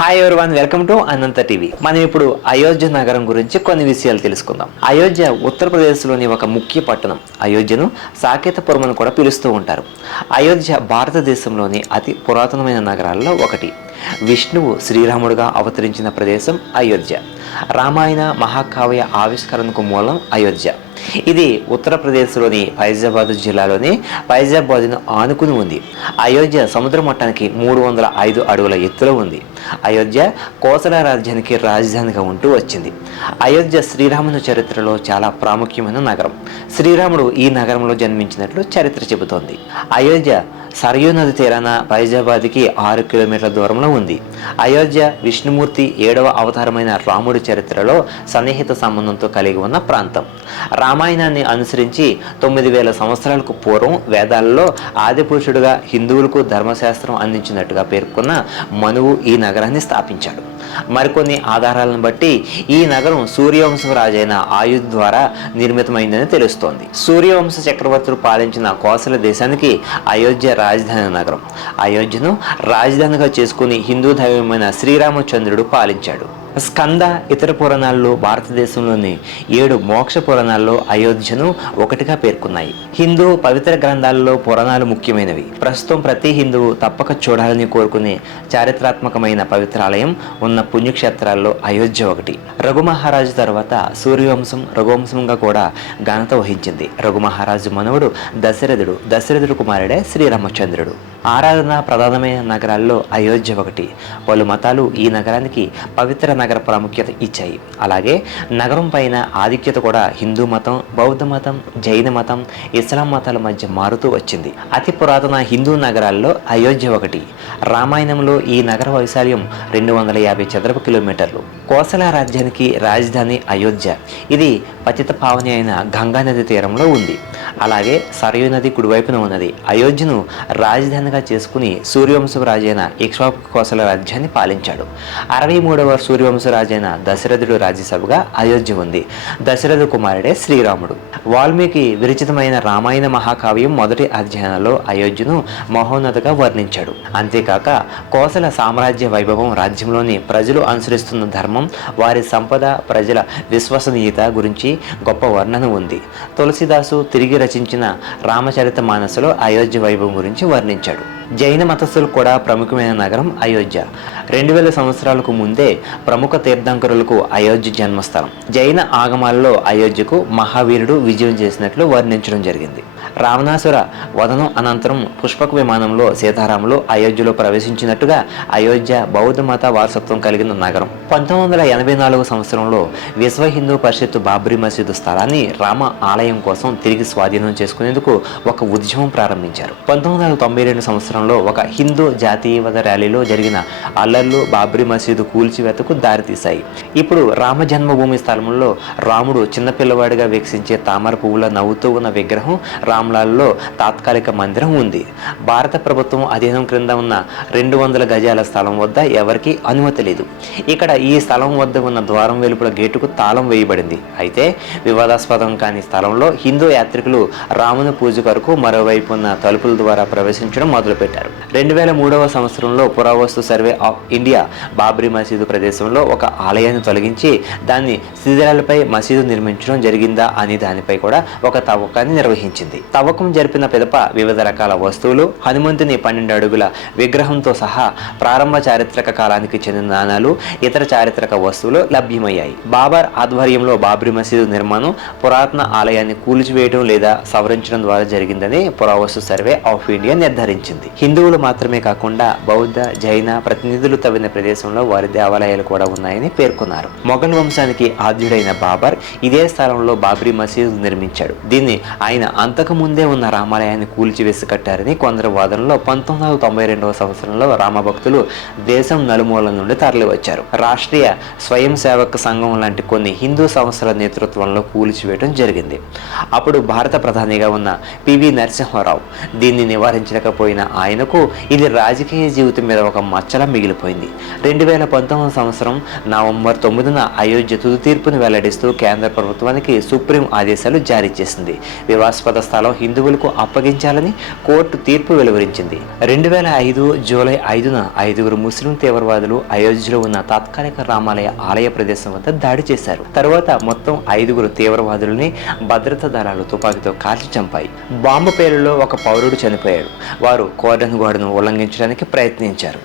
Hi everyone, welcome to Anantha TV. మనం ఇప్పుడు అయోధ్య నగరం గురించి కొన్ని విషయాలు తెలుసుకుందాం. అయోధ్య ఉత్తరప్రదేశ్లోని ఒక ముఖ్య పట్టణం. అయోధ్యను సాకేతపురం అని కూడా పిలుస్తూ ఉంటారు. అయోధ్య భారతదేశంలోని అతి పురాతనమైన నగరాల్లో ఒకటి. విష్ణువు శ్రీరాముడుగా అవతరించిన ప్రదేశం అయోధ్య. రామాయణ మహాకావ్య ఆవిష్కరణకు మూలం అయోధ్య. ఇది ఉత్తరప్రదేశ్లోని ఫైజాబాద్ జిల్లాలోని ఫైజాబాద్ను ఆనుకుని ఉంది. అయోధ్య సముద్ర మట్టానికి 305 అడుగుల ఎత్తులో ఉంది. అయోధ్య కోసల రాజ్యానికి రాజధానిగా ఉంటూ వచ్చింది. అయోధ్య శ్రీరాముని చరిత్రలో చాలా ప్రాముఖ్యమైన నగరం. శ్రీరాముడు ఈ నగరంలో జన్మించినట్లు చరిత్ర చెబుతోంది. అయోధ్య సరయూ నది తీరాన ఫైజాబాద్కి 6 కిలోమీటర్ల దూరంలో ఉంది. అయోధ్య విష్ణుమూర్తి 7వ అవతారమైన రాముడి చరిత్రలో సన్నిహిత సంబంధంతో కలిగి ఉన్న ప్రాంతం. రామాయణాన్ని అనుసరించి 9000 సంవత్సరాలకు పూర్వం వేదాలలో ఆదిపురుషుడుగా హిందువులకు ధర్మశాస్త్రం అందించినట్టుగా పేర్కొన్న మనువు ఈ నగరాన్ని స్థాపించాడు. మరికొన్ని ఆధారాలను బట్టి ఈ నగరం సూర్యవంశ రాజైన ఆయుధ్ ద్వారా నిర్మితమైందని తెలుస్తోంది. సూర్యవంశ చక్రవర్తులు పాలించిన కోసల దేశానికి అయోధ్య రాజధాని నగరం. అయోధ్యను రాజధానిగా చేసుకుని హిందూ దైవమైన శ్రీరామచంద్రుడు పాలించాడు. స్కంద ఇతర పురాణాల్లో భారతదేశంలోని 7 మోక్ష పురాణాల్లో అయోధ్యను ఒకటిగా పేర్కొన్నాయి. హిందూ పవిత్ర గ్రంథాలలో పురాణాలు ముఖ్యమైనవి. ప్రస్తుతం ప్రతి హిందువు తప్పక చూడాలని కోరుకునే చారిత్రాత్మకమైన పవిత్రాలయం ఉన్న పుణ్యక్షేత్రాల్లో అయోధ్య ఒకటి. రఘు మహారాజు తర్వాత సూర్యవంశం రఘువంశంగా కూడా ఘనత వహించింది. రఘు మహారాజు మనవడు దశరథుడు. దశరథుడు కుమారుడే శ్రీరామచంద్రుడు. ఆరాధన ప్రధానమైన నగరాల్లో అయోధ్య ఒకటి. పలు మతాలు ఈ నగరానికి పవిత్ర నగర ప్రాముఖ్యత ఇచ్చాయి. అలాగే నగరం పైన ఆధిక్యత కూడా హిందూ మతం, బౌద్ధ మతం, జైన మతం, ఇస్లాం మతాల మధ్య మారుతూ వచ్చింది. అతి పురాతన హిందూ నగరాల్లో అయోధ్య ఒకటి. రామాయణంలో ఈ నగర వైశాల్యం 250 చదరపు కిలోమీటర్లు. కోసల రాజ్యానికి రాజధాని అయోధ్య. ఇది పతిత పావని అయిన గంగా నది తీరంలో ఉంది. అలాగే సరయూ నది కుడివైపున ఉన్నది. అయోధ్యను రాజధానిగా చేసుకుని సూర్యవంశపు రాజైన ఇక్ష్వాకు కోసల రాజ్యాన్ని పాలించాడు. 63వ సూర్యవంశ రాజైన దశరథుడు రాజ్యసభగా అయోధ్య ఉంది. దశరథ కుమారుడే శ్రీరాముడు. వాల్మీకి విరచితమైన రామాయణ మహాకావ్యం మొదటి అధ్యాయంలో అయోధ్యను మహోన్నతగా వర్ణించాడు. అంతేకాక కోసల సామ్రాజ్య వైభవం, రాజ్యంలోని ప్రజలు అనుసరిస్తున్న ధర్మం, వారి సంపద, ప్రజల విశ్వసనీయత గురించి గొప్ప వర్ణన ఉంది. తులసిదాసు తిరిగి రచించిన రామచరిత మానసలో అయోధ్య వైభవం గురించి వర్ణించాడు. జైన మతస్థులు కూడా ప్రముఖమైన నగరం అయోధ్య. 2000 సంవత్సరాలకు ముందే ప్రముఖ తీర్థంకరులకు అయోధ్య జన్మస్థలం. జైన ఆగమాలలో అయోధ్యకు మహావీరుడు విజయం చేసినట్లు వర్ణించడం జరిగింది. రావణాసుర వధనం అనంతరం పుష్పక విమానంలో సీతారాములు అయోధ్యలో ప్రవేశించినట్టుగా అయోధ్య బౌద్ధ మత వారసత్వం కలిగిన నగరం. 1984 సంవత్సరంలో విశ్వ హిందూ పరిషత్తు బాబ్రీ మసీదు స్థలాన్ని రామ ఆలయం కోసం తిరిగి స్వాధీనం చేసుకునేందుకు ఒక ఉద్యమం ప్రారంభించారు. 1992 సంవత్సరంలో ఒక హిందూ జాతీయవాద ర్యాలీలో జరిగిన అల్లర్లు బాబ్రీ మసీదు కూల్చివేతకు దారితీశాయి. ఇప్పుడు రామ జన్మభూమి స్థలంలో రాముడు చిన్నపిల్లవాడిగా వీక్షించే తామర పువ్వుల నవ్వుతూ ఉన్న విగ్రహం రామ్లాల్లో తాత్కాలిక మందిరం ఉంది. భారత ప్రభుత్వం అధీనం క్రింద ఉన్న 200 గజాల స్థలం వద్ద ఎవరికీ అనుమతి లేదు. ఇక్కడ ఈ స్థలం వద్ద ఉన్న ద్వారం వెలుపల గేటుకు తాళం వేయబడింది. అయితే వివాదాస్పదం కాని స్థలంలో హిందూ యాత్రికులు రాముని పూజ కొరకు మరోవైపు ఉన్న తలుపుల ద్వారా ప్రవేశించడం మొదలుపెట్టారు. 2003వ సంవత్సరంలో పురావస్తు సర్వే ఆఫ్ ఇండియా బాబ్రీ మసీదు ప్రదేశంలో ఒక ఆలయాన్ని తొలగించి దాన్ని శిథిలాలపై మసీదు నిర్మించడం జరిగిందా అనే దానిపై కూడా ఒక తవ్వకాన్ని నిర్వహించింది. తవ్వకం జరిపిన పిదప వివిధ రకాల వస్తువులు, హనుమంతుని 12 అడుగుల విగ్రహంతో సహా ప్రారంభ చారిత్రక కాలానికి చెందిన నాణాలు, ఇతర చారిత్రక వస్తువులు లభ్యమయ్యాయి. బాబర్ ఆధ్వర్యంలో బాబ్రీ మసీదు నిర్మాణం పురాతన ఆలయాన్ని కూల్చివేయడం లేదా సవరించడం ద్వారా జరిగిందని పురావస్తు సర్వే ఆఫ్ ఇండియా నిర్ధారించింది. హిందువులు మాత్రమే కాకుండా బౌద్ధ, జైన ప్రతినిధులు తవ్విన ప్రదేశంలో వారి దేవాలయాలు కూడా ఉన్నాయని పేర్కొన్నారు. మొఘల్ వంశానికి ఆద్యుడైన బాబర్ ఇదే స్థలంలో బాబ్రీ మసీదు నిర్మించాడు. దీన్ని ఆయన అంతకు ముందే ఉన్న రామాలయాన్ని కూల్చివేసి కట్టారని కొందరు వాదనలో 1992వ సంవత్సరంలో రామభక్తులు దేశం నలుమూలల నుండి తరలివచ్చారు. రాష్ట్రీయ స్వయం సేవక సంఘం లాంటి కొన్ని హిందూ సంస్థల నేతృత్వంలో కూల్చివేయడం జరిగింది. అప్పుడు భారత ప్రధానిగా ఉన్న పివి నరసింహారావు దీన్ని నివారించలేకపోయిన ఆయనకు ఇది రాజకీయ జీవితం మీద ఒక మచ్చలా మిగిలిపోయింది. 2019 సంవత్సరం నవంబర్ 9న అయోధ్య తుది తీర్పును వెల్లడిస్తూ కేంద్ర ప్రభుత్వానికి సుప్రీం ఆదేశాలు జారీ చేసింది. వివాదాస్పద స్థలాలు స్థలం హిందువులకు అప్పగించాలని కోర్టు తీర్పు వెలువరించింది. 2005 జూలై 5న 5గురు ముస్లిం తీవ్రవాదులు అయోధ్యలో ఉన్న తాత్కాలిక రామాలయ ఆలయ ప్రదేశం వద్ద దాడి చేశారు. తరువాత మొత్తం 5గురు తీవ్రవాదులని భద్రతా దళాలు తుపాకీతో కాల్చి చంపాయి. బాంబు పేలులో ఒక పౌరుడు చనిపోయాడు. వారు కోర్డన్ గోడను ఉల్లంఘించడానికి ప్రయత్నించారు.